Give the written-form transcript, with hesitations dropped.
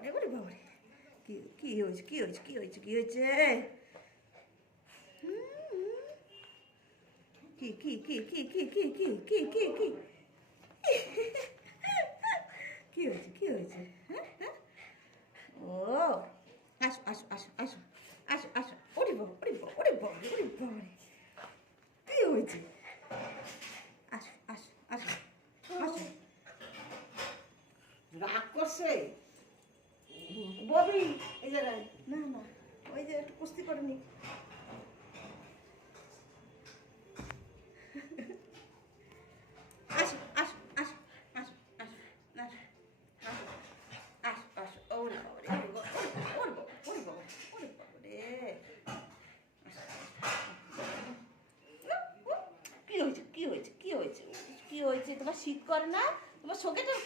বাবারে ওরে বাবারে, কি কি হয়েছে কি হয়েছে কি হয়েছে কি হয়েছে? কি কি কি কি কি কি কি কি কি কি কি হয়েছে কি হয়েছে? হ্যাঁ হ্যাঁ, ও আসো আসো আসো আসো আসো আসো, ওরে বাবা ওরে বাবা ওরে বাবারে ওরে বাবারে, কি হয়েছে? আসো আসো আসো আসো। রাগ করছে ববি এই জায়গায়। না না, ওই যে একটু কুস্তি করে নি। আসো আসো আসো আসো আসো আসো আসো আসো আসো, ওরে বাবারে ওরে বাবা ওরে বাবা ওরে বাবা ওরে বাবা রে। কি হয়েছে কি হয়েছে কি হয়েছে কি হয়েছে? তোমার শীত করে না? তোমার শোকেটার